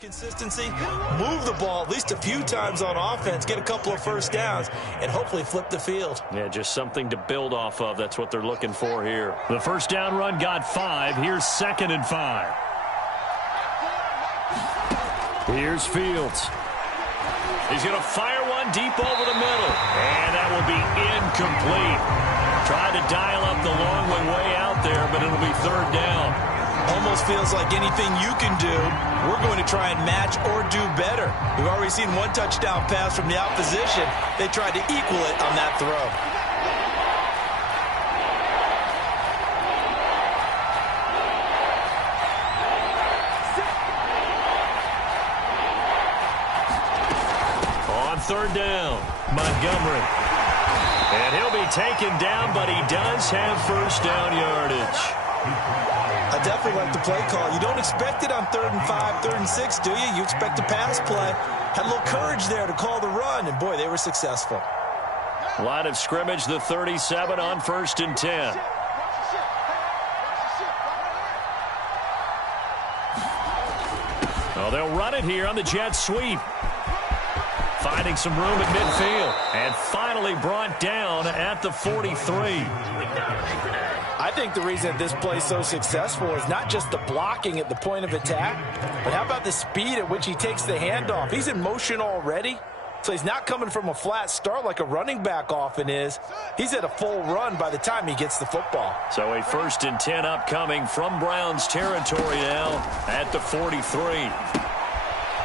Consistency, move the ball at least a few times on offense, get a couple of first downs, and hopefully flip the field. Yeah, just something to build off of. That's what they're looking for here. The first down run got 5. Here's 2nd and 5. Here's Fields. He's going to fire one deep over the middle, and that will be incomplete. Tried to dial up the long way out there, but it'll be 3rd down. Almost feels like anything you can do, we're going to try and match or do better. We've already seen one touchdown pass from the opposition. They tried to equal it on that throw. On 3rd down, Montgomery. And he'll be taken down, but he does have first down yardage. I definitely like the play call. You don't expect it on 3rd and 5, 3rd and 6, do you? You expect a pass play. Had a little courage there to call the run, and boy, they were successful. Line of scrimmage, the 37 on 1st and 10. Oh, they'll run it here on the jet sweep. Finding some room at midfield. And finally brought down at the 43. I think the reason that this play is so successful is not just the blocking at the point of attack, but how about the speed at which he takes the handoff? He's in motion already, so he's not coming from a flat start like a running back often is. He's at a full run by the time he gets the football. So a 1st and 10 upcoming from Browns territory now at the 43.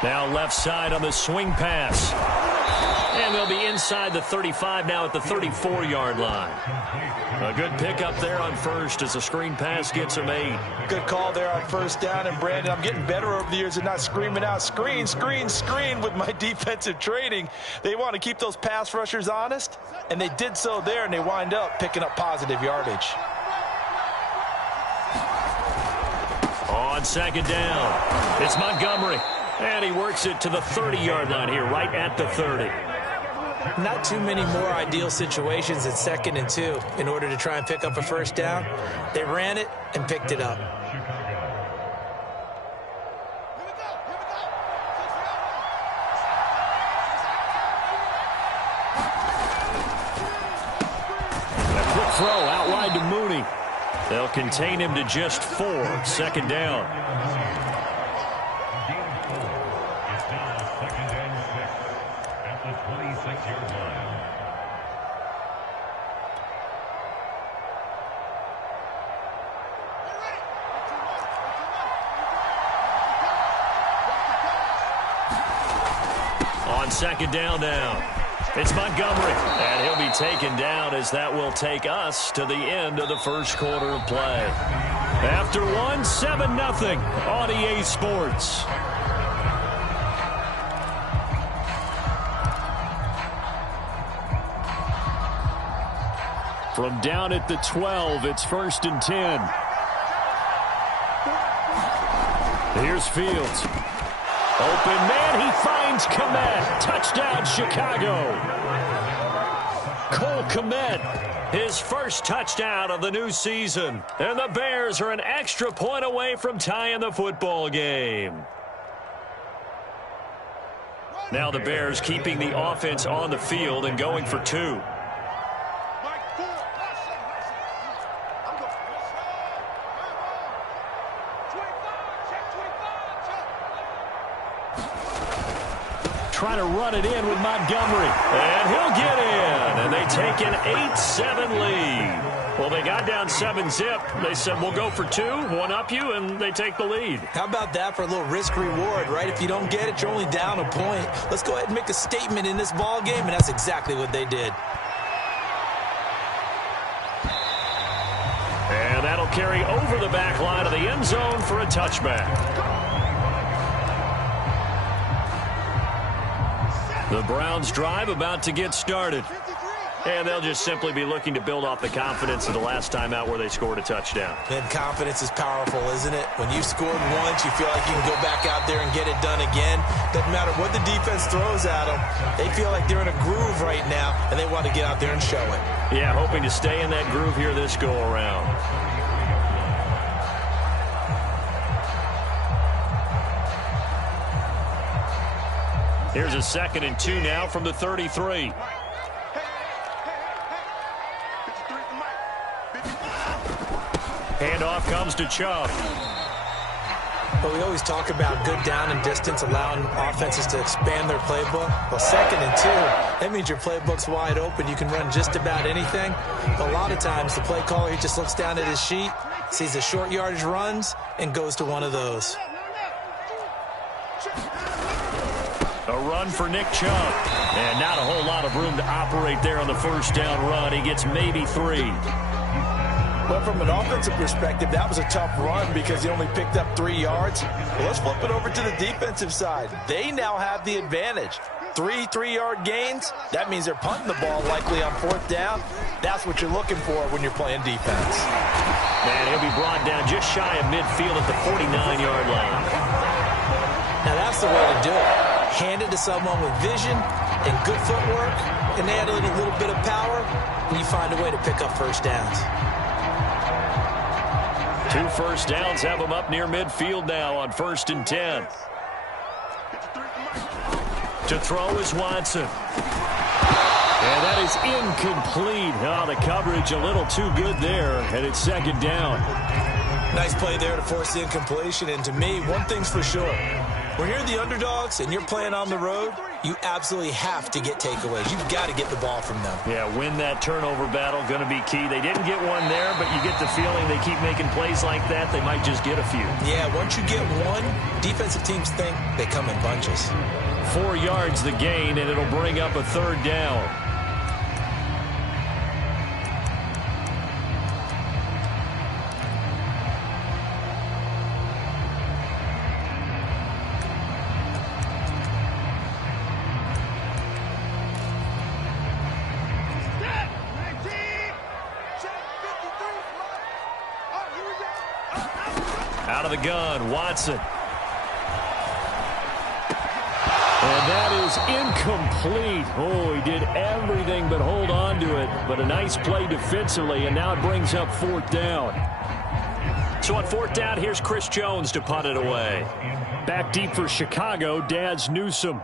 Now left side on the swing pass. And they'll be inside the 35 now at the 34-yard line. A good pickup there on 1st as the screen pass gets him 8. Good call there on 1st down. And, Brandon, I'm getting better over the years at not screaming out, screen, screen, screen with my defensive training. They want to keep those pass rushers honest, and they did so there, and they wind up picking up positive yardage. On 2nd down, it's Montgomery. And he works it to the 30-yard line here, right at the 30. Not too many more ideal situations at 2nd and 2 in order to try and pick up a first down. They ran it and picked it up. A quick throw out wide to Mooney. They'll contain him to just 4. 2nd down. On 2nd down now, it's Montgomery, and he'll be taken down as that will take us to the end of the 1st quarter of play. After one, 7-0 on EA Sports. From down at the 12, it's 1st and 10. Here's Fields. Open man, he finds Kmet. Touchdown, Chicago. Cole Kmet, his first touchdown of the new season. And the Bears are an extra point away from tying the football game. Now the Bears keeping the offense on the field and going for 2. Trying to run it in with Montgomery. And he'll get in. And they take an 8-7 lead. Well, they got down 7-zip. They said, we'll go for 2, one up you, and they take the lead. How about that for a little risk-reward, right? If you don't get it, you're only down a point. Let's go ahead and make a statement in this ball game, and that's exactly what they did. And that'll carry over the back line of the end zone for a touchback. The Browns drive about to get started. And they'll just simply be looking to build off the confidence of the last time out where they scored a touchdown. And confidence is powerful, isn't it? When you've scored once, you feel like you can go back out there and get it done again. Doesn't matter what the defense throws at them. They feel like they're in a groove right now, and they want to get out there and show it. Yeah, hoping to stay in that groove here this go-around. Here's a 2nd and 2 now from the 33. Handoff comes to Chubb. But we always talk about good down and distance, allowing offenses to expand their playbook. Well, 2nd and 2, that means your playbook's wide open. You can run just about anything. But a lot of times, the play caller, he just looks down at his sheet, sees the short yardage runs, and goes to one of those. A run for Nick Chubb. And not a whole lot of room to operate there on the first down run. He gets maybe 3. Well, from an offensive perspective, that was a tough run because he only picked up 3 yards. Well, let's flip it over to the defensive side. They now have the advantage. 3 3-yard gains. That means they're punting the ball likely on 4th down. That's what you're looking for when you're playing defense. And he'll be brought down just shy of midfield at the 49-yard line. Now, that's the way to do it. Hand it to someone with vision and good footwork, and add a little bit of power, and you find a way to pick up first downs. 2 first downs have him up near midfield now on 1st and 10. To throw is Watson. And that is incomplete. Oh, the coverage a little too good there, and it's 2nd down. Nice play there to force the incompletion. And to me, one thing's for sure. When you're the underdogs and you're playing on the road, you absolutely have to get takeaways. You've got to get the ball from them. Yeah, win that turnover battle, going to be key. They didn't get one there, but you get the feeling they keep making plays like that, they might just get a few. Yeah, once you get one, defensive teams think they come in bunches. 4 yards the gain, and it'll bring up a 3rd down. Out of the gun, Watson. And that is incomplete. Oh, he did everything but hold on to it. But a nice play defensively, and now it brings up 4th down. So on 4th down, here's Chris Jones to punt it away. Back deep for Chicago, Daz Newsome.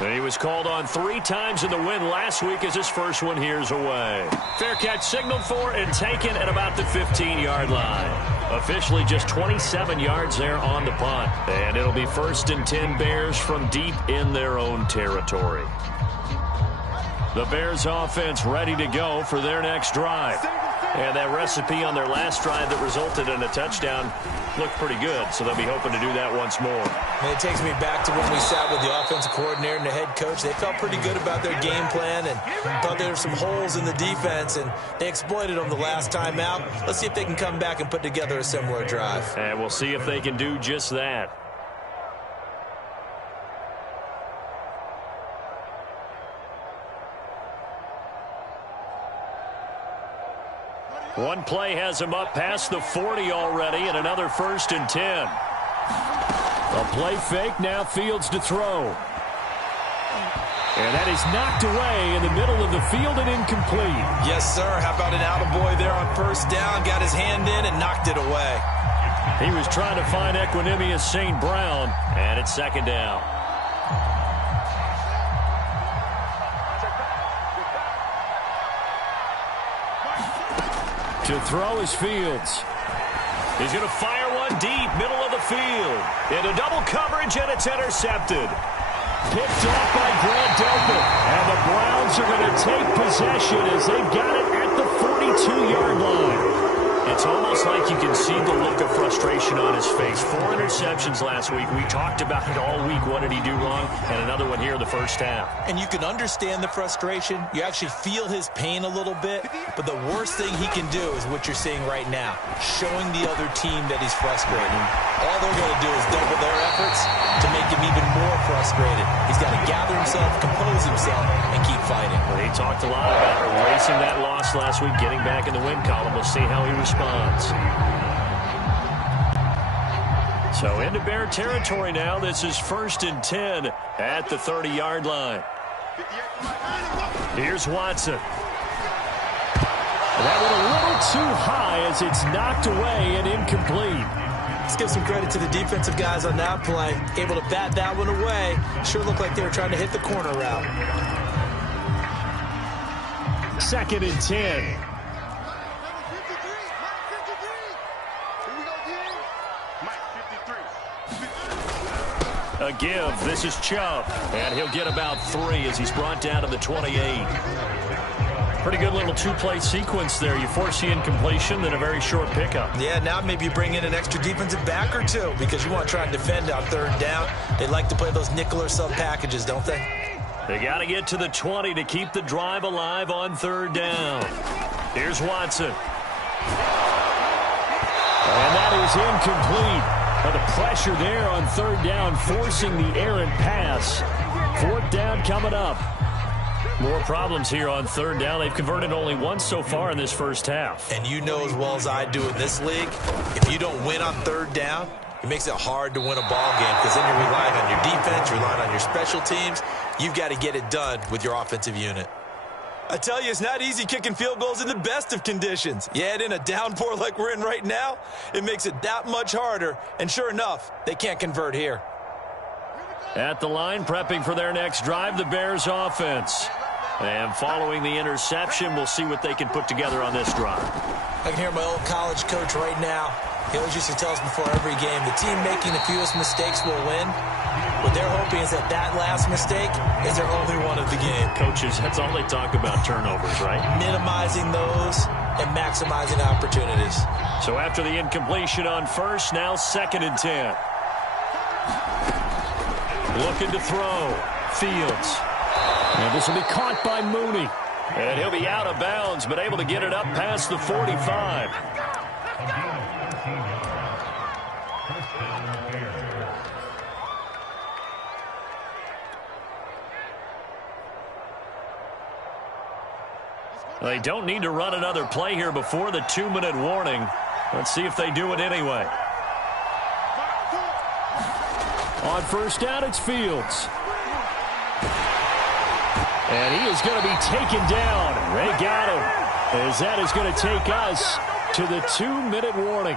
And he was called on 3 times in the win last week as his first one here's away. Fair catch signaled for and taken at about the 15-yard line. Officially just 27 yards there on the punt. And it'll be 1st and 10 Bears from deep in their own territory. The Bears offense ready to go for their next drive. And that recipe on their last drive that resulted in a touchdown looked pretty good, so they'll be hoping to do that once more. And it takes me back to when we sat with the offensive coordinator and the head coach. They felt pretty good about their game plan and thought there were some holes in the defense, and they exploited them the last time out. Let's see if they can come back and put together a similar drive. And we'll see if they can do just that. One play has him up past the 40 already, and another 1st and 10. A play fake, now Fields to throw. And that is knocked away in the middle of the field and incomplete. Yes, sir. How about an attaboy there on 1st down? Got his hand in and knocked it away. He was trying to find Equinemius St. Brown, and it's 2nd down. To throw is Fields. He's going to fire one deep, middle of the field. Into double coverage, and it's intercepted. Picked off by Grant Delpit. And the Browns are going to take possession as they've got it at the 42-yard line. It's almost like you can see the look of frustration on his face. 4 interceptions last week. We talked about it all week. What did he do wrong? And another one here in the first half. And you can understand the frustration. You actually feel his pain a little bit. But the worst thing he can do is what you're seeing right now, showing the other team that he's frustrated. All they're going to do is double their efforts to make him even more frustrated. He's got to gather himself, compose himself, and keep fighting. Well, he talked a lot about erasing that loss last week, getting back in the win column. We'll see how he responds. So into Bear territory now. This is 1st and 10 at the 30-yard line. Here's Watson. That went a little too high as it's knocked away and incomplete. Let's give some credit to the defensive guys on that play. Able to bat that one away. Sure looked like they were trying to hit the corner route. 2nd and 10. A give. This is Chubb. And he'll get about 3 as he's brought down to the 28. Pretty good little two-play sequence there. You force the incompletion, then a very short pickup. Yeah, now maybe you bring in an extra defensive back or two because you want to try and defend on 3rd down. They like to play those nickel or sub packages, don't they? They got to get to the 20 to keep the drive alive on 3rd down. Here's Watson. And that is incomplete. But the pressure there on 3rd down, forcing the errant pass. 4th down coming up. More problems here on 3rd down. They've converted only once so far in this first half. And you know as well as I do in this league, if you don't win on 3rd down, it makes it hard to win a ball game because then you're relying on your defense, you're relying on your special teams. You've got to get it done with your offensive unit. I tell you, it's not easy kicking field goals in the best of conditions. Yet in a downpour like we're in right now, it makes it that much harder. And sure enough, they can't convert here. At the line, prepping for their next drive, the Bears offense. And following the interception, we'll see what they can put together on this drive. I can hear my old college coach right now. He always used to tell us before every game, the team making the fewest mistakes will win. What they're hoping is that that last mistake is their only one of the game. Coaches, that's all they talk about, turnovers, right? Minimizing those and maximizing opportunities. So after the incompletion on 1st, now 2nd and 10. Looking to throw. Fields. And this will be caught by Mooney. And he'll be out of bounds, but able to get it up past the 45. They don't need to run another play here before the 2-minute warning. Let's see if they do it anyway. On 1st down, it's Fields. And he is going to be taken down. They got him. As that is going to take us to the 2-minute warning.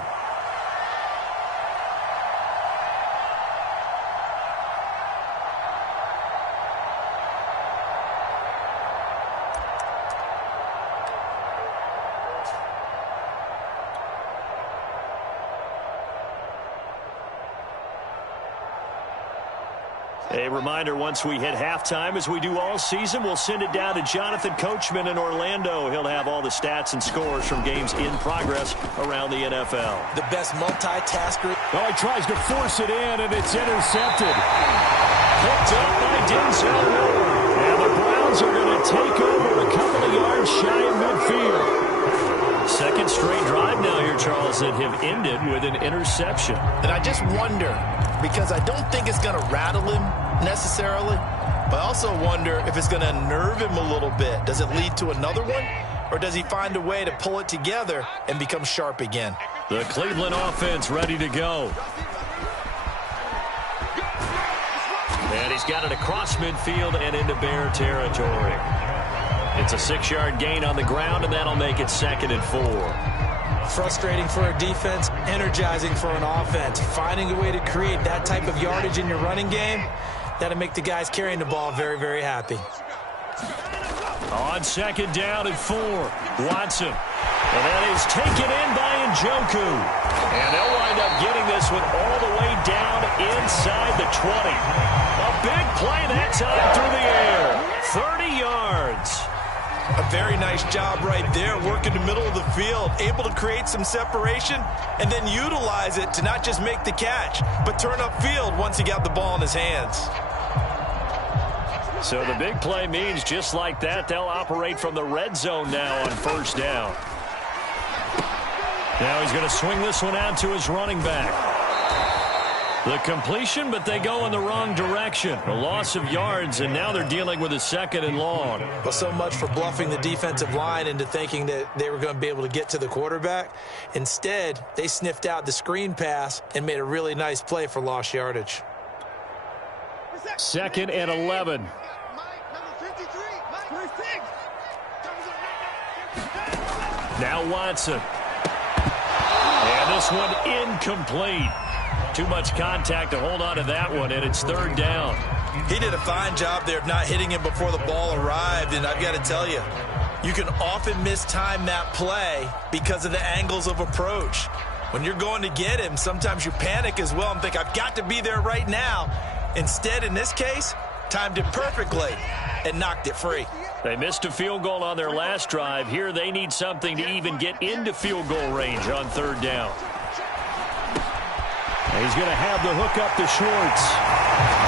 A reminder, once we hit halftime, as we do all season, we'll send it down to Jonathan Coachman in Orlando. He'll have all the stats and scores from games in progress around the NFL. The best multitasker. Oh, he tries to force it in, and it's intercepted. Picked up by Denzel Ward. And the Browns are going to take over a couple of yards shy of midfield. Second straight drive now here, Charles, that have ended with an interception. And I just wonder, because I don't think it's going to rattle him necessarily, but I also wonder if it's going to unnerve him a little bit. Does it lead to another one, or does he find a way to pull it together and become sharp again? The Cleveland offense ready to go. And he's got it across midfield and into Bear territory. It's a 6-yard gain on the ground, and that'll make it 2nd and 4. Frustrating for a defense, energizing for an offense. Finding a way to create that type of yardage in your running game, that'll make the guys carrying the ball very, very happy. On 2nd down and 4, Watson. And that is taken in by Njoku. And they'll wind up getting this one all the way down inside the 20. A big play that time through the air. 30 yards. A very nice job right there, working the middle of the field, able to create some separation, and then utilize it to not just make the catch, but turn upfield once he got the ball in his hands. So the big play means just like that, they'll operate from the red zone now on 1st down. Now he's going to swing this one out to his running back. The completion, but they go in the wrong direction. A loss of yards, and now they're dealing with a 2nd and long. Well, so much for bluffing the defensive line into thinking that they were going to be able to get to the quarterback. Instead, they sniffed out the screen pass and made a really nice play for lost yardage. 2nd and 11. Now Watson. And And this one incomplete. Too much contact to hold on to that one, and it's third down. He did a fine job there of not hitting him before the ball arrived, and I've got to tell you, you can often mistime that play because of the angles of approach. When you're going to get him, sometimes you panic as well and think, I've got to be there right now. Instead, in this case, timed it perfectly and knocked it free. They missed a field goal on their last drive. Here they need something to even get into field goal range on third down. He's going to have the hook up to Schwartz.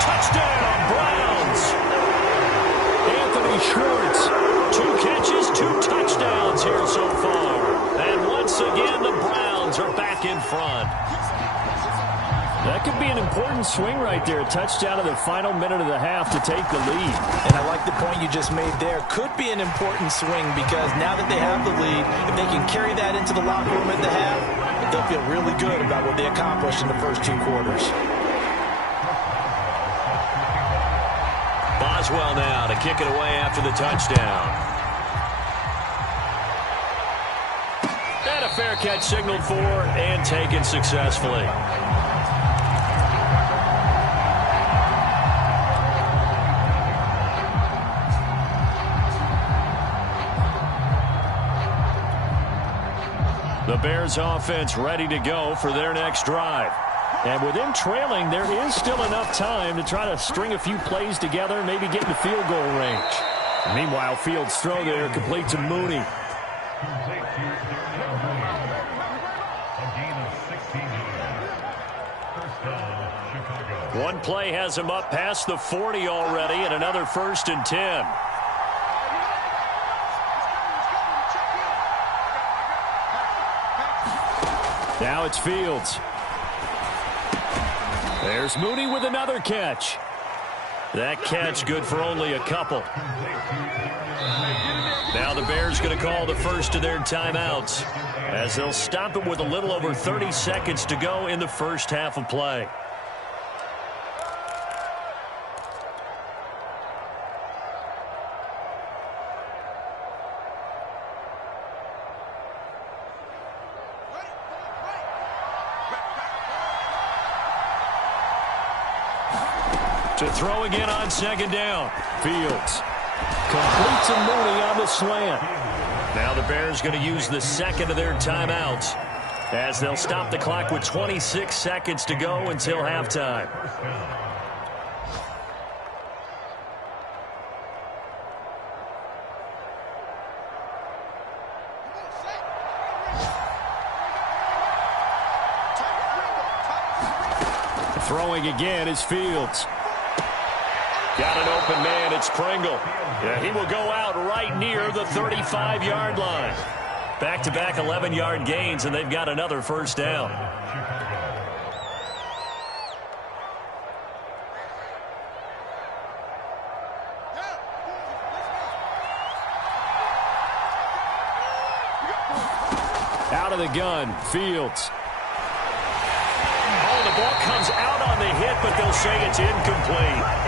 Touchdown, Browns! Anthony Schwartz. 2 catches, 2 touchdowns here so far. And once again, the Browns are back in front. That could be an important swing right there. A touchdown in the final minute of the half to take the lead. And I like the point you just made there. Could be an important swing because now that they have the lead, if they can carry that into the locker room at the half, they'll feel really good about what they accomplished in the first 2 quarters. Boswell now to kick it away after the touchdown. And a fair catch signaled for and taken successfully. The Bears offense ready to go for their next drive. And with them trailing, there is still enough time to try to string a few plays together and maybe get into field goal range. Meanwhile, Fields' throw there complete to Mooney. One play has him up past the 40 already, and another 1st and 10. Now it's Fields. There's Mooney with another catch. That catch good for only a couple. Now the Bears going to call the first of their timeouts as they'll stop it with a little over 30 seconds to go in the first half of play. To throw again on 2nd down. Fields completes to Mooney on the slant. Now the Bears going to use the 2nd of their timeouts as they'll stop the clock with 26 seconds to go until halftime. Throwing again is Fields. Got an open man, it's Pringle. Yeah, he will go out right near the 35-yard line. Back-to-back 11-yard gains, and they've got another 1st down. Out of the gun, Fields. Oh, the ball comes out on the hit, but they'll say it's incomplete.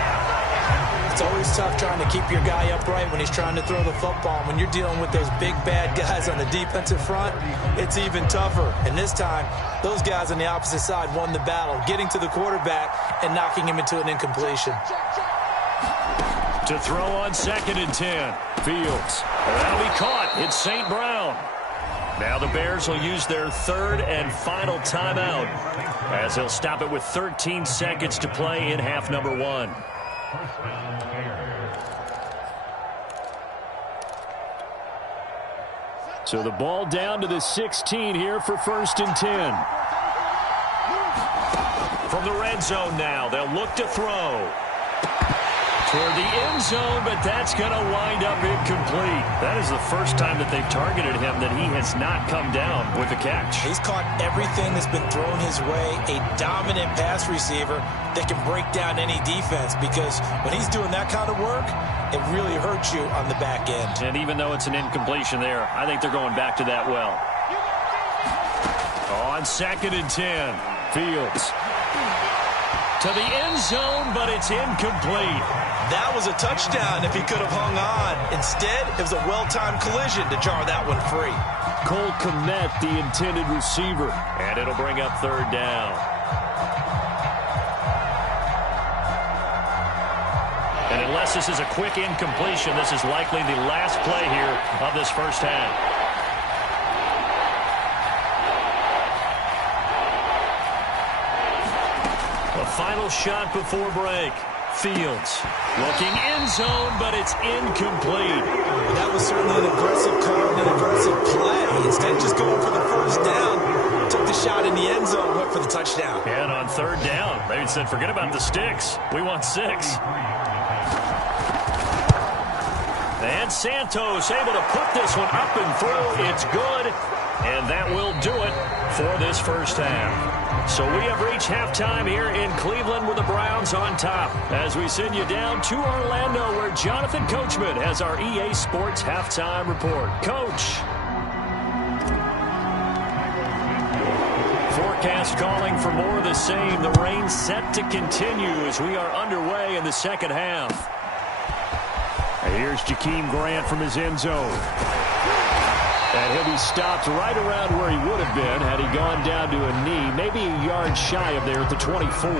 It's always tough trying to keep your guy upright when he's trying to throw the football. When you're dealing with those big, bad guys on the defensive front, it's even tougher. And this time, those guys on the opposite side won the battle, getting to the quarterback and knocking him into an incompletion. To throw on 2nd and 10. Fields. That'll be caught. It's St. Brown. Now the Bears will use their 3rd and final timeout as they'll stop it with 13 seconds to play in half number 1. So the ball down to the 16 here for 1st and 10. From the red zone now, they'll look to throw. Toward the end zone, but that's going to wind up incomplete. That is the first time that they've targeted him that he has not come down with a catch. He's caught everything that's been thrown his way, a dominant pass receiver that can break down any defense, because when he's doing that kind of work, it really hurts you on the back end. And even though it's an incompletion there, I think they're going back to that well. On 2nd and 10, Fields. to the end zone, but it's incomplete. That was a touchdown if he could have hung on. Instead, it was a well-timed collision to jar that one free. Cole Kmet, the intended receiver. And it'll bring up third down. And unless this is a quick incompletion, this is likely the last play here of this first half. A final shot before break. Fields looking end zone, but it's incomplete. That was certainly an aggressive call and an aggressive play. Instead of just going for the first down, took the shot in the end zone, went for the touchdown. And on third down, they said, forget about the sticks. We want 6. And Santos able to put this one up and through. It's good. And that will do it for this first half. So we have reached halftime here in Cleveland with the Browns on top. As we send you down to Orlando, where Jonathan Coachman has our EA Sports halftime report. Coach. Forecast calling for more of the same. The rain set to continue as we are underway in the second half. And here's Jakeem Grant from his end zone. And he'll be stopped right around where he would have been had he gone down to a knee, maybe a yard shy of there at the 24.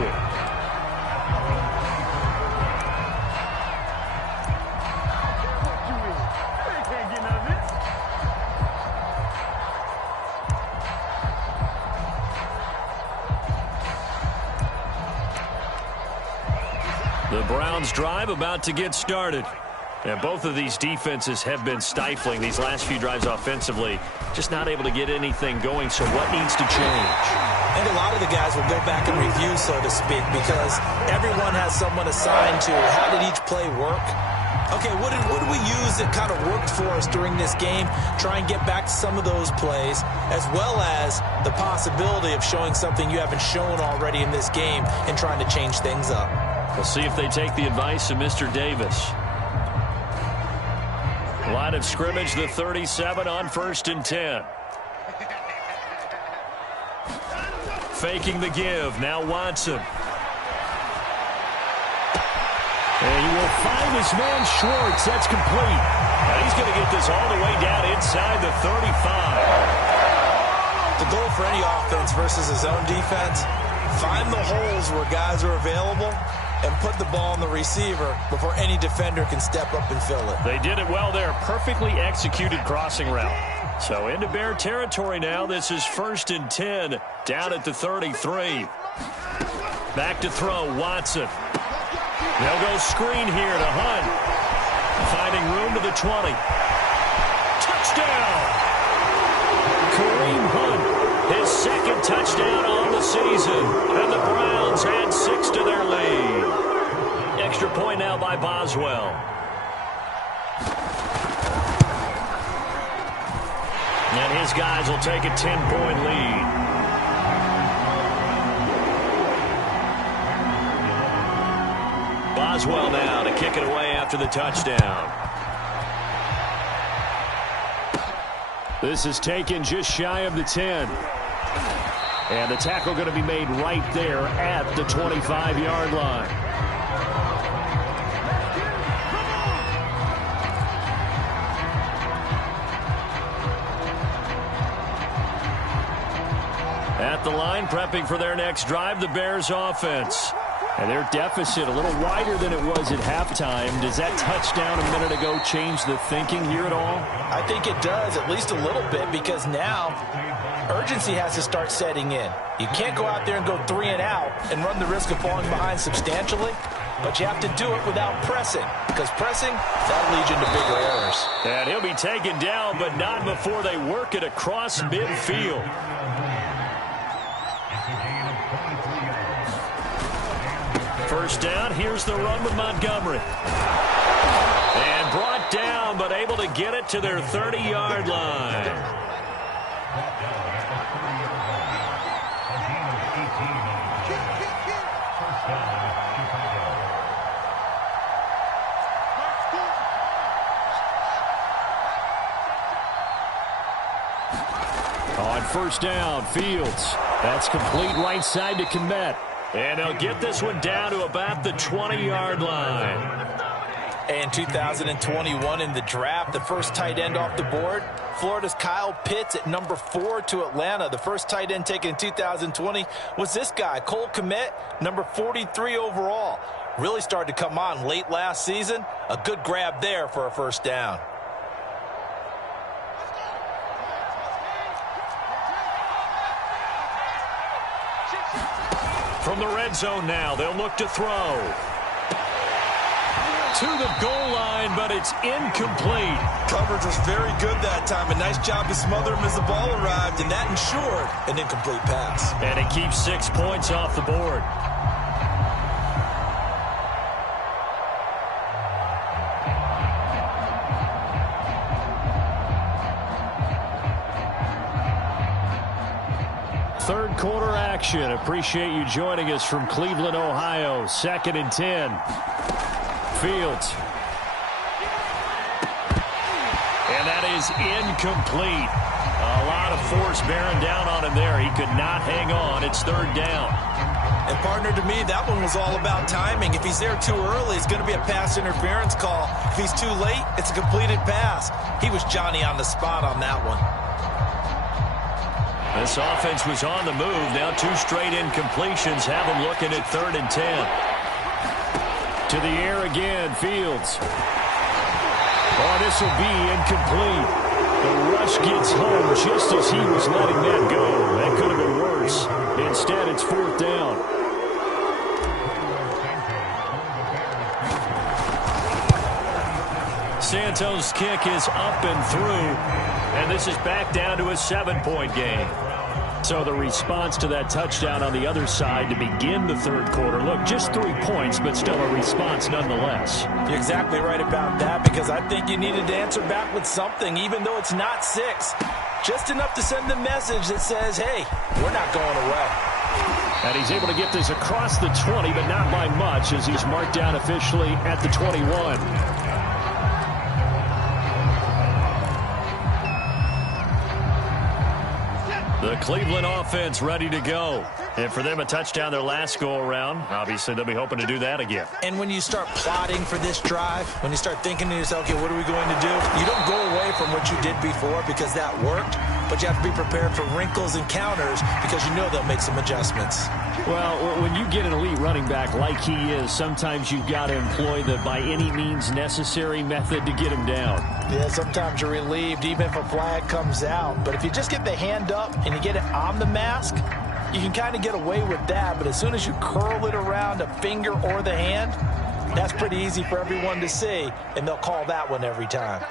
The Browns drive about to get started. And both of these defenses have been stifling these last few drives offensively. Just not able to get anything going, so what needs to change? I think a lot of the guys will go back and review, so to speak, because everyone has someone assigned to how did each play work. Okay, what did we use that kind of worked for us during this game? Try and get back to some of those plays, as well as the possibility of showing something you haven't shown already in this game and trying to change things up. We'll see if they take the advice of Mr. Davis. Line of scrimmage, the 37 on 1st and 10. Faking the give. Now Watson. And he will find his man Schwartz. That's complete. Now he's going to get this all the way down inside the 35. The goal for any offense versus his own defense, find the holes where guys are available and put the ball on the receiver before any defender can step up and fill it. They did it well there. Perfectly executed crossing route. So into Bear territory now. This is 1st and 10 down at the 33. Back to throw, Watson. They'll go screen here to Hunt. Finding room to the 20. Touchdown! Kareem Hunt, his 2nd touchdown on the season. And the Browns add 6 to their lead. Extra point now by Boswell. And his guys will take a 10-point lead. Boswell now to kick it away after the touchdown. This is taken just shy of the 10. And the tackle going to be made right there at the 25-yard line. At the line, prepping for their next drive, the Bears offense. And their deficit a little wider than it was at halftime. Does that touchdown a minute ago change the thinking here at all? I think it does, at least a little bit, because now urgency has to start setting in. You can't go out there and go 3 and out and run the risk of falling behind substantially, but you have to do it without pressing, because pressing, that leads you into bigger errors. And he'll be taken down, but not before they work it across midfield. First down, here's the run with Montgomery. And brought down, but able to get it to their 30-yard line. On first down, Fields. That's complete right side to Kmet. And they'll get this one down to about the 20-yard line. And 2021 in the draft, the first tight end off the board, Florida's Kyle Pitts at number 4 to Atlanta. The first tight end taken in 2020 was this guy, Cole Kmet, number 43 overall. Really started to come on late last season. A good grab there for a first down. From the red zone now, they'll look to throw. To the goal line, but it's incomplete. Coverage was very good that time. A nice job to smother him as the ball arrived, and that ensured an incomplete pass. And it keeps 6 points off the board. Third quarter action. Appreciate you joining us from Cleveland, Ohio. 2nd and 10. Fields. And that is incomplete. A lot of force bearing down on him there. He could not hang on. It's 3rd down. And partner, to me, that one was all about timing. If he's there too early, it's going to be a pass interference call. If he's too late, it's a completed pass. He was Johnny on the spot on that one. This offense was on the move. Now 2 straight incompletions have them looking at 3rd and 10. To the air again, Fields. Oh, this will be incomplete. The rush gets home just as he was letting that go. That could have been worse. Instead, it's 4th down. Santos' kick is up and through, and this is back down to a 7-point game. So the response to that touchdown on the other side to begin the 3rd quarter. Look, just 3 points, but still a response nonetheless. You're exactly right about that, because I think you needed to answer back with something, even though it's not 6. Just enough to send the message that says, hey, we're not going away. And he's able to get this across the 20, but not by much, as he's marked down officially at the 21. The Cleveland offense ready to go. And for them, a touchdown their last go-around. Obviously, they'll be hoping to do that again. And when you start plotting for this drive, when you start thinking to yourself, okay, what are we going to do? You don't go away from what you did before because that worked, but you have to be prepared for wrinkles and counters because you know they'll make some adjustments. Well, when you get an elite running back like he is, sometimes you've got to employ the by any means necessary method to get him down. Yeah, sometimes you're relieved even if a flag comes out. But if you just get the hand up and you get it on the mask, you can kind of get away with that. But as soon as you curl it around a finger or the hand, that's pretty easy for everyone to see, and they'll call that one every time.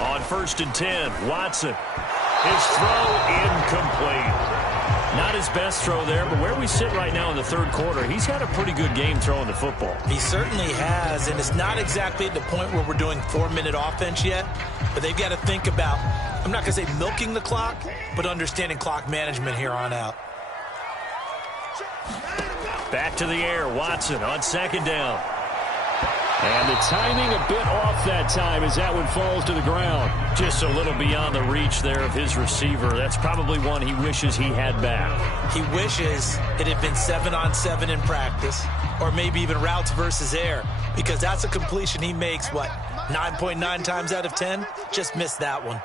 On 1st and 10, Watson. His throw incomplete. Not his best throw there, but where we sit right now in the 3rd quarter, he's had a pretty good game throwing the football. He certainly has, and it's not exactly at the point where we're doing 4-minute offense yet, but they've got to think about, I'm not going to say milking the clock, but understanding clock management here on out. Back to the air, Watson on 2nd down. And the timing a bit off that time as that one falls to the ground. Just a little beyond the reach there of his receiver. That's probably one he wishes he had back. He wishes it had been 7-on-7 in practice, or maybe even routes versus air, because that's a completion he makes, 9.9 times out of 10? Just missed that one.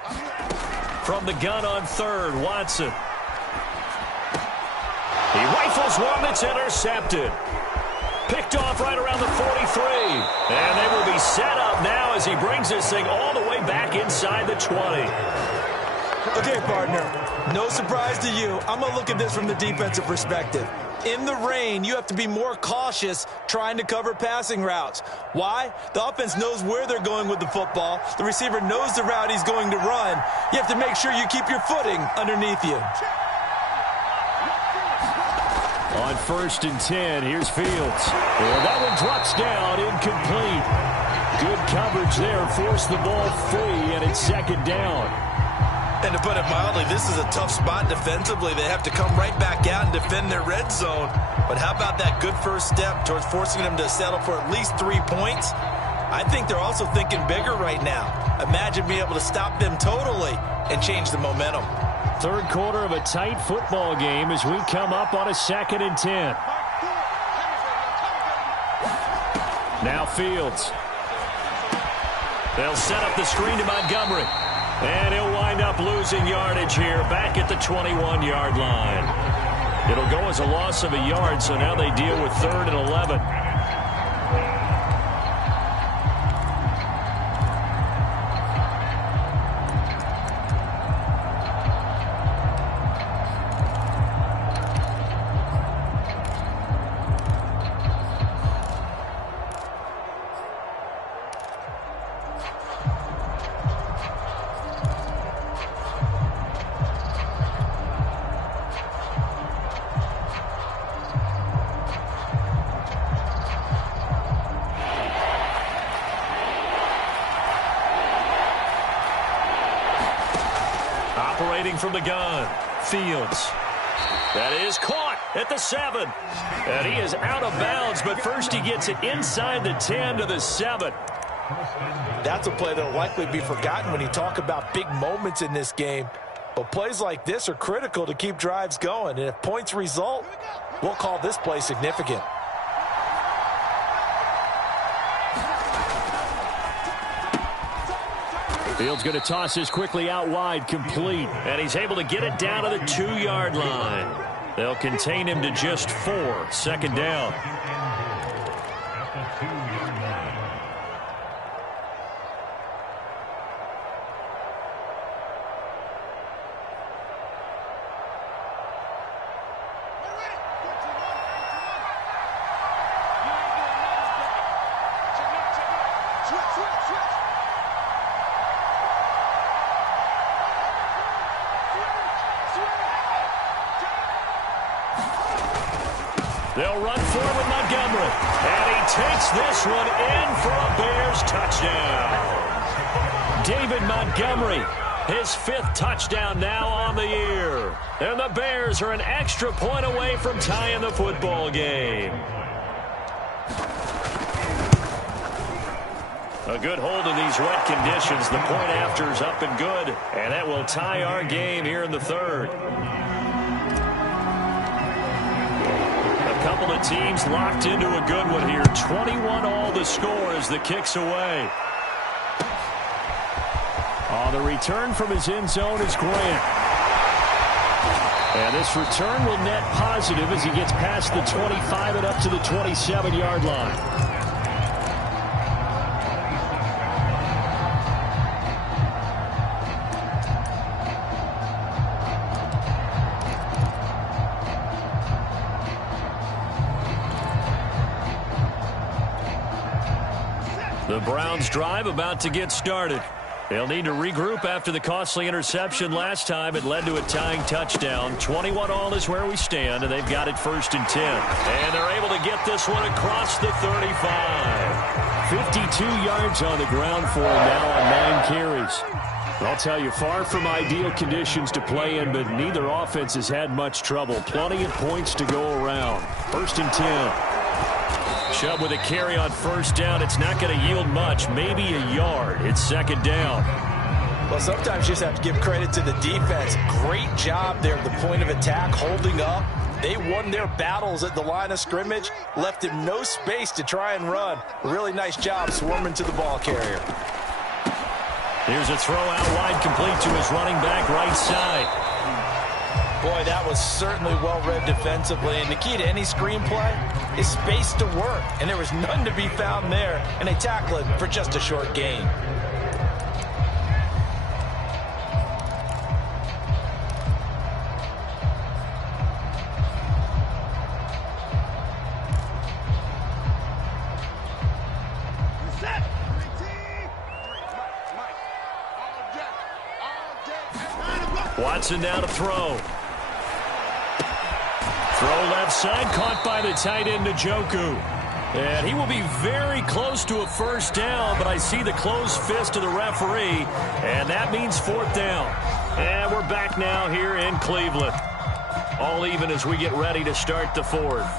From the gun on 3rd, Watson. He rifles one that's intercepted. Picked off right around the 43. And they will be set up now as he brings this thing all the way back inside the 20. Okay, partner, no surprise to you. I'm going to look at this from the defensive perspective. In the rain, you have to be more cautious trying to cover passing routes. Why? The offense knows where they're going with the football. The receiver knows the route he's going to run. You have to make sure you keep your footing underneath you. On 1st and 10, here's Fields. And that one drops down, incomplete. Good coverage there, forced the ball free, and it's 2nd down. And to put it mildly, this is a tough spot defensively. They have to come right back out and defend their red zone. But how about that good first step towards forcing them to settle for at least 3 points? I think they're also thinking bigger right now. Imagine being able to stop them totally and change the momentum. Third quarter of a tight football game as we come up on a 2nd and 10. Now Fields. They'll set up the screen to Montgomery. And he'll wind up losing yardage here back at the 21-yard line. It'll go as a loss of a yard, so now they deal with 3rd and 11. From the gun, Fields. That is caught at the 7. And he is out of bounds, but first he gets it inside the 10 to the 7. That's a play that will likely be forgotten when you talk about big moments in this game. But plays like this are critical to keep drives going. And if points result, we'll call this play significant. Fields going to toss this quickly out wide, complete. And he's able to get it down to the 2-yard line. They'll contain him to just 4. 2nd down. They'll run forward Montgomery. And he takes this one in for a Bears touchdown. David Montgomery, his 5th touchdown now on the year. And the Bears are an extra point away from tying the football game. A good hold in these wet conditions. The point after is up and good. And that will tie our game here in the 3rd. Couple of teams locked into a good one here. 21 all the score as the kick's away. The return from his end zone is Grant. And this return will net positive as he gets past the 25 and up to the 27-yard line. The Browns drive about to get started. They'll need to regroup after the costly interception last time. It led to a tying touchdown. 21 all is where we stand, and they've got it 1st and 10. And they're able to get this one across the 35. 52 yards on the ground for him now on 9 carries. I'll tell you, far from ideal conditions to play in, but neither offense has had much trouble. Plenty of points to go around. 1st and 10. Chubb with a carry on 1st down. It's not going to yield much, maybe a yard. It's 2nd down. Well, sometimes you just have to give credit to the defense. Great job there at the point of attack, holding up. They won their battles at the line of scrimmage, left him no space to try and run. A really nice job swarming to the ball carrier. Here's a throw out wide, complete to his running back right side. Boy, that was certainly well-read defensively. And the key to any screenplay is space to work. And there was none to be found there. And they tackle it for just a short gain. Watson now to throw. Throw left side, caught by the tight end, Njoku. And he will be very close to a 1st down, but I see the closed fist of the referee, and that means 4th down. And we're back now here in Cleveland. All even as we get ready to start the 4th.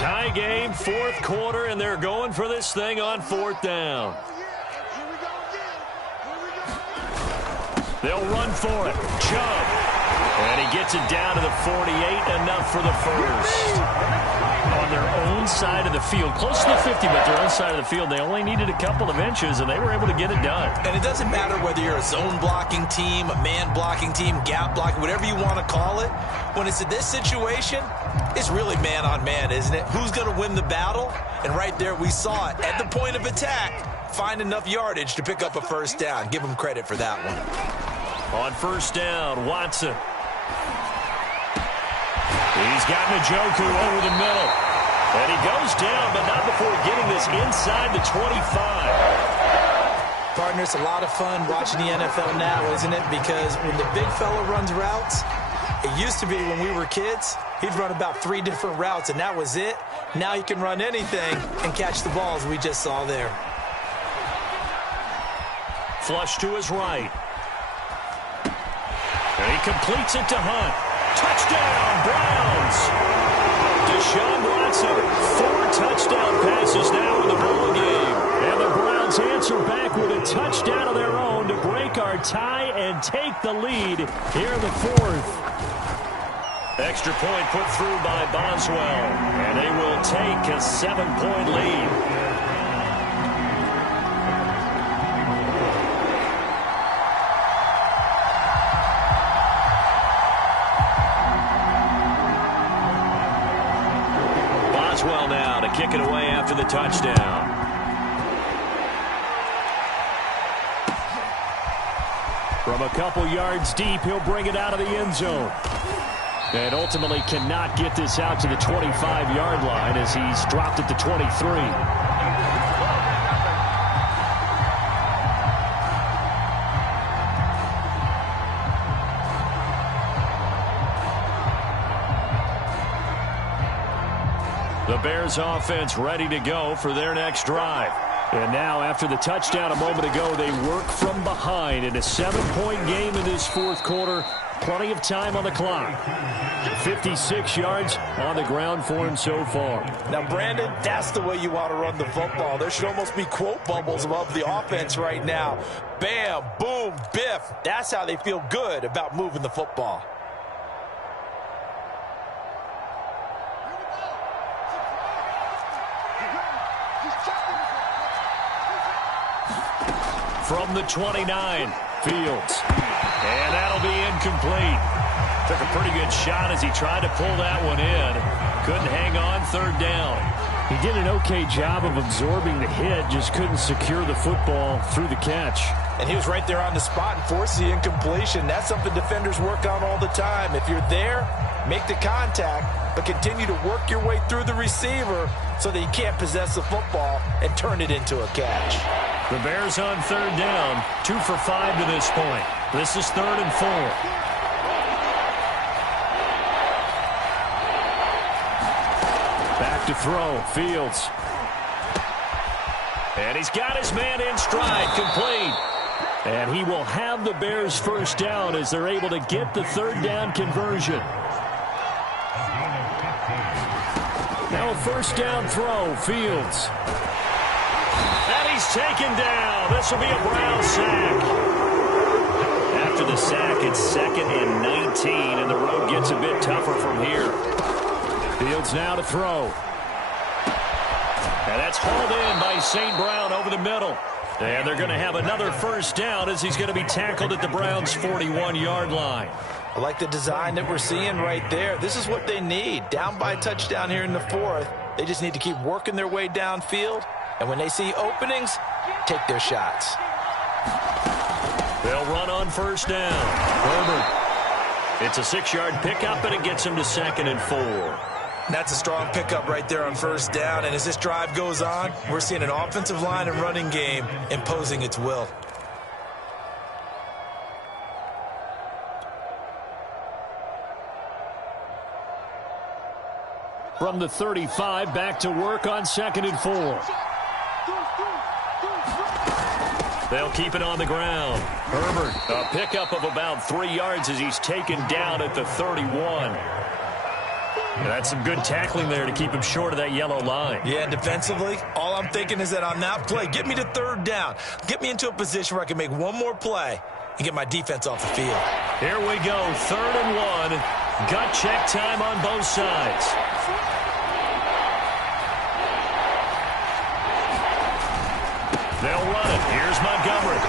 Tie game, fourth quarter, and they're going for this thing on fourth down. They'll run for it. Chubb. And he gets it down to the 48, enough for the first. On their own side of the field, close to the 50, but their own side of the field, they only needed a couple of inches, and they were able to get it done. And it doesn't matter whether you're a zone blocking team, a man blocking team, gap blocking, whatever you want to call it. When it's in this situation, it's really man on man, isn't it? Who's going to win the battle? And right there, we saw it at the point of attack. Find enough yardage to pick up a first down. Give him credit for that one. On first down, Watson. He's got Njoku over the middle. And he goes down, but not before getting this inside the 25. Partner, it's a lot of fun watching the NFL now, isn't it? Because when the big fella runs routes, it used to be when we were kids, he'd run about 3 different routes, and that was it. Now he can run anything and catch the balls we just saw there. Flush to his right. And he completes it to Hunt. Touchdown, Browns! Deshaun Watson, 4 touchdown passes now in the ball game. And the Browns answer back with a touchdown of their own to break our tie and take the lead here in the fourth. Extra point put through by Boswell. And they will take a 7-point lead. Now to kick it away after the touchdown. From a couple yards deep, he'll bring it out of the end zone. And ultimately cannot get this out to the 25-yard line as he's dropped it to 23. The Bears offense ready to go for their next drive. And now after the touchdown a moment ago, they work from behind in a 7-point game in this fourth quarter. Plenty of time on the clock. 56 yards on the ground for him so far. Now, Brandon, that's the way you want to run the football. There should almost be quote bubbles above the offense right now. Bam, boom, biff. That's how they feel good about moving the football. From the 29, Fields. And that'll be incomplete. Took a pretty good shot as he tried to pull that one in. Couldn't hang on, third down. He did an okay job of absorbing the hit, just couldn't secure the football through the catch. And he was right there on the spot and forced the incompletion. That's something defenders work on all the time. If you're there, make the contact, but continue to work your way through the receiver so that you can't possess the football and turn it into a catch. The Bears on third down, 2 for 5 to this point. This is 3rd and 4. Back to throw, Fields. And he's got his man in stride, complete. And he will have the Bears first down as they're able to get the third down conversion. Now a first down throw, Fields. And he's taken down. This will be a Brown sack. After the sack, it's 2nd and 19, and the road gets a bit tougher from here. Fields now to throw. And that's hauled in by St. Brown over the middle. And they're going to have another first down as he's going to be tackled at the Browns' 41-yard line. I like the design that we're seeing right there. This is what they need. Down by a touchdown here in the fourth. They just need to keep working their way downfield. And when they see openings, take their shots. They'll run on first down. Herbert. It's a 6-yard pickup, and it gets him to 2nd and 4. That's a strong pickup right there on first down. And as this drive goes on, we're seeing an offensive line and running game imposing its will. From the 35, back to work on 2nd and 4. They'll keep it on the ground. Herbert, a pickup of about 3 yards as he's taken down at the 31. That's some good tackling there to keep him short of that yellow line. Yeah, and defensively, all I'm thinking is that on that play, get me to third down. Get me into a position where I can make one more play and get my defense off the field. Here we go, 3rd and 1. Gut check time on both sides. They'll run it. Here's Montgomery.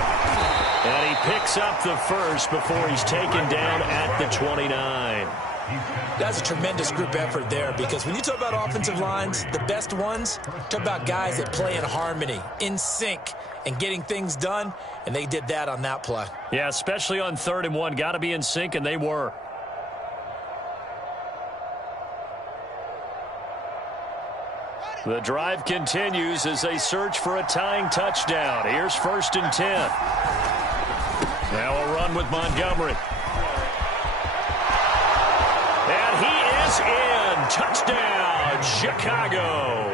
And he picks up the first before he's taken down at the 29. That's a tremendous group effort there, because when you talk about offensive lines, the best ones, talk about guys that play in harmony, in sync, and getting things done, and they did that on that play. Yeah, especially on 3rd and 1. Got to be in sync, and they were. The drive continues as they search for a tying touchdown. Here's 1st and 10. Now a run with Montgomery. And he is in. Touchdown, Chicago.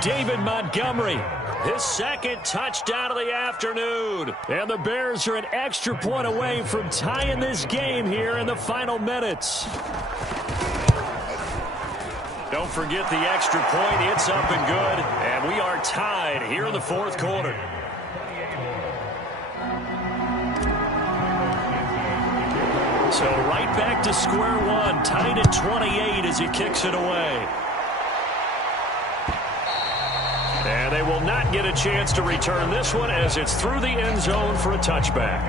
David Montgomery, his 2nd touchdown of the afternoon. And the Bears are an extra point away from tying this game here in the final minutes. Don't forget the extra point. It's up and good. And we are tied here in the 4th quarter. So right back to square one. Tied at 28 as he kicks it away. And they will not get a chance to return this one as it's through the end zone for a touchback.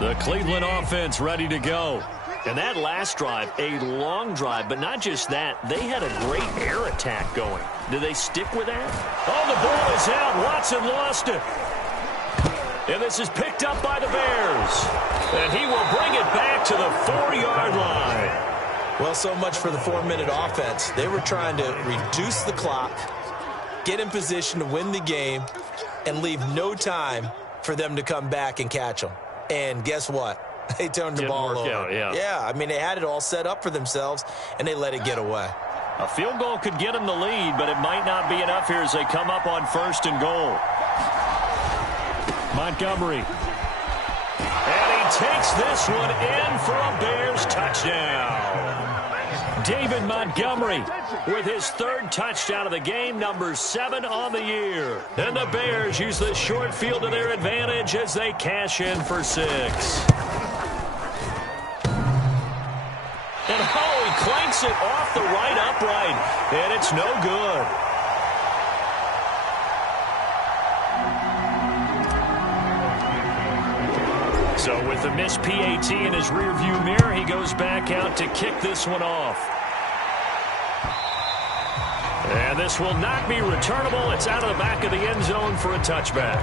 The Cleveland offense ready to go. And that last drive, a long drive, but not just that. They had a great air attack going. Do they stick with that? Oh, the ball is out. Watson lost it. And this is picked up by the Bears. And he will bring it back to the 4-yard line. Well, so much for the 4-minute offense. They were trying to reduce the clock, get in position to win the game, and leave no time for them to come back and catch them. And guess what? They turned the ball over. Yeah, I mean, they had it all set up for themselves, and they let it get away. A field goal could get them the lead, but it might not be enough here as they come up on 1st and goal. Montgomery. And he takes this one in for a Bears touchdown. David Montgomery with his 3rd touchdown of the game, number 7 on the year. And the Bears use the short field to their advantage as they cash in for 6. And he clanks it off the right upright, and it's no good. So with the missed PAT in his rearview mirror, he goes back out to kick this one off. And this will not be returnable. It's out of the back of the end zone for a touchback.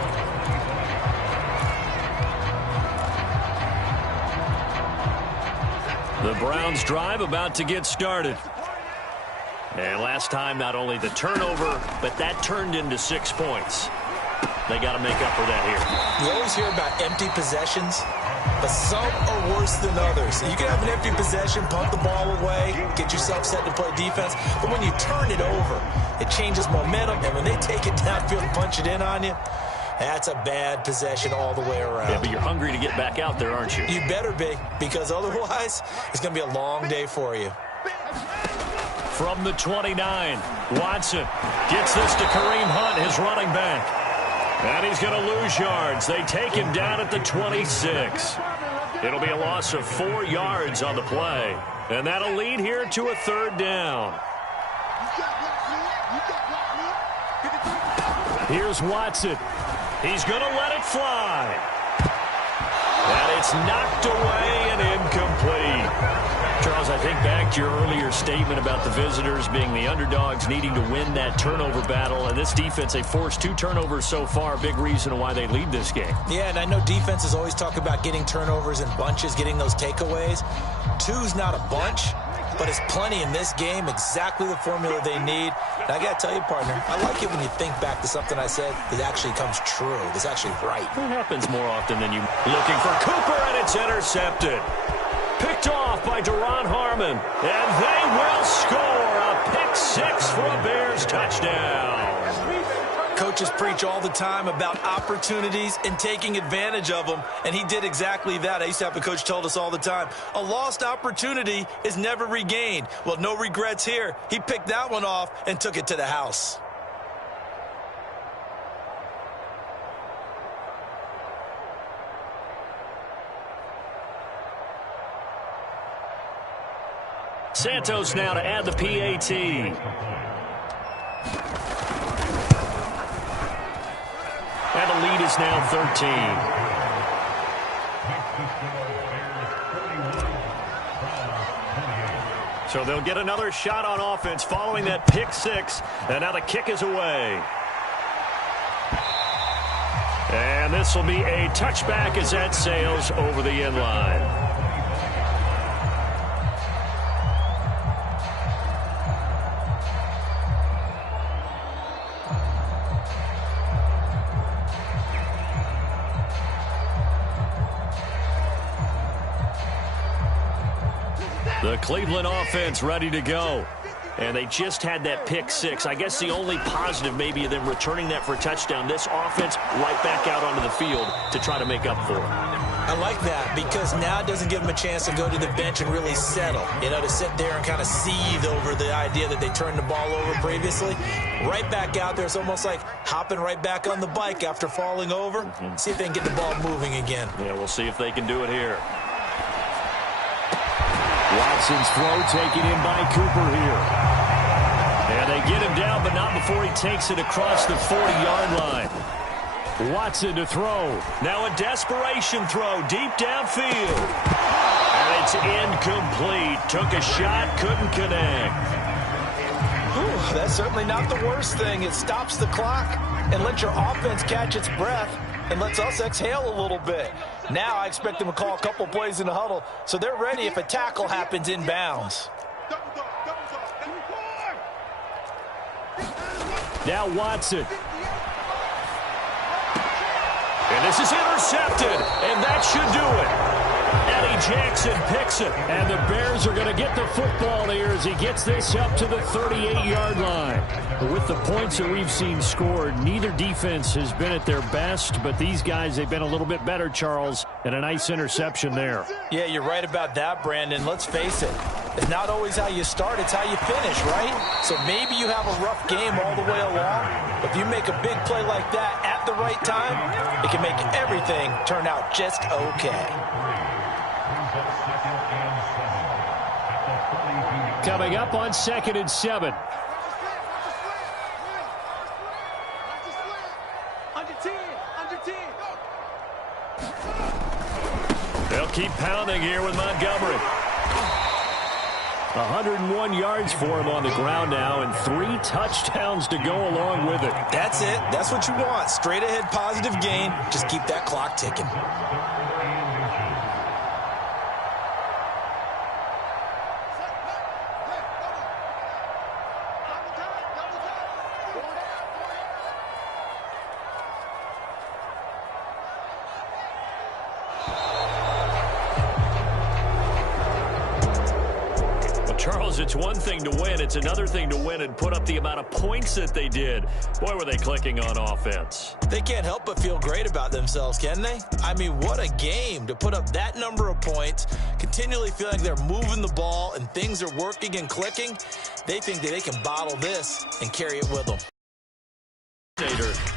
The Browns drive about to get started. And last time, not only the turnover, but that turned into 6 points. They got to make up for that here. You always hear about empty possessions, but some are worse than others. You can have an empty possession, punt the ball away, get yourself set to play defense, but when you turn it over, it changes momentum, and when they take it downfield and punch it in on you, that's a bad possession all the way around. Yeah, but you're hungry to get back out there, aren't you? You better be, because otherwise, it's going to be a long day for you. From the 29, Watson gets this to Kareem Hunt, his running back. And he's going to lose yards. They take him down at the 26. It'll be a loss of 4 yards on the play. And that'll lead here to a 3rd down. Here's Watson. He's going to let it fly. And it's knocked away and incomplete. Charles, I think back to your earlier statement about the visitors being the underdogs needing to win that turnover battle. And this defense, they forced 2 turnovers so far, a big reason why they lead this game. Yeah, and I know defenses always talk about getting turnovers in bunches, getting those takeaways. 2's not a bunch, but it's plenty in this game, exactly the formula they need. And I got to tell you, partner, I like it when you think back to something I said that actually comes true, that's actually right. It happens more often than you. Looking for Cooper, and it's intercepted. Picked off by Duron Harmon. And they will score a pick six for a Bears touchdown. Coaches preach all the time about opportunities and taking advantage of them, and he did exactly that. I used to have a coach told us all the time, a lost opportunity is never regained. Well, no regrets here. He picked that one off and took it to the house. Santos now to add the PAT. And the lead is now 13. So they'll get another shot on offense following that pick six. And now the kick is away. And this will be a touchback as that sails over the end line. The Cleveland offense ready to go. And they just had that pick six. I guess the only positive maybe of them returning that for a touchdown. This offense right back out onto the field to try to make up for it. I like that because now it doesn't give them a chance to go to the bench and really settle. You know, to sit there and kind of seethe over the idea that they turned the ball over previously. Right back out there. It's almost like hopping right back on the bike after falling over. See if they can get the ball moving again. Yeah, we'll see if they can do it here. Watson's throw taken in by Cooper here. And they get him down, but not before he takes it across the 40-yard line. Watson to throw. Now a desperation throw deep downfield. And it's incomplete. Took a shot, couldn't connect. Whew, that's certainly not the worst thing. It stops the clock and lets your offense catch its breath and lets us exhale a little bit. Now I expect them to call a couple plays in the huddle so they're ready if a tackle happens inbounds. Now Watson. And this is intercepted, and that should do it. Eddie Jackson picks it. And the Bears are going to get the football here as he gets this up to the 38-yard line. With the points that we've seen scored, neither defense has been at their best, but these guys, they've been a little bit better, Charles, and a nice interception there. Yeah, you're right about that, Brandon. Let's face it. It's not always how you start, it's how you finish, right? So maybe you have a rough game all the way along, but if you make a big play like that at the right time, it can make everything turn out just okay. Coming up on 2nd and 7. They'll keep pounding here with Montgomery. 101 yards for him on the ground now and 3 touchdowns to go along with it. That's it. That's what you want. Straight ahead positive gain. Just keep that clock ticking. Charles, it's one thing to win. It's another thing to win and put up the amount of points that they did. Boy, were they clicking on offense. They can't help but feel great about themselves, can they? I mean, what a game to put up that number of points, continually feeling like they're moving the ball and things are working and clicking. They think that they can bottle this and carry it with them. You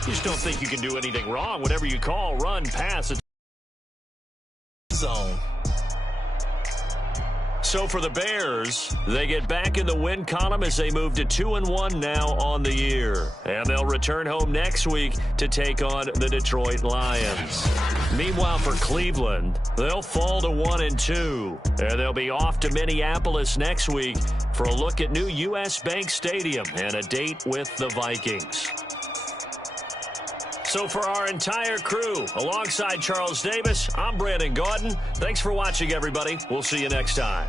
just don't think you can do anything wrong. Whatever you call, run, pass, it's zone. So for the Bears, they get back in the win column as they move to 2-1 now on the year. And they'll return home next week to take on the Detroit Lions. Meanwhile, for Cleveland, they'll fall to 1-2. And they'll be off to Minneapolis next week for a look at new U.S. Bank Stadium and a date with the Vikings. So for our entire crew, alongside Charles Davis, I'm Brandon Gaudin. Thanks for watching, everybody. We'll see you next time.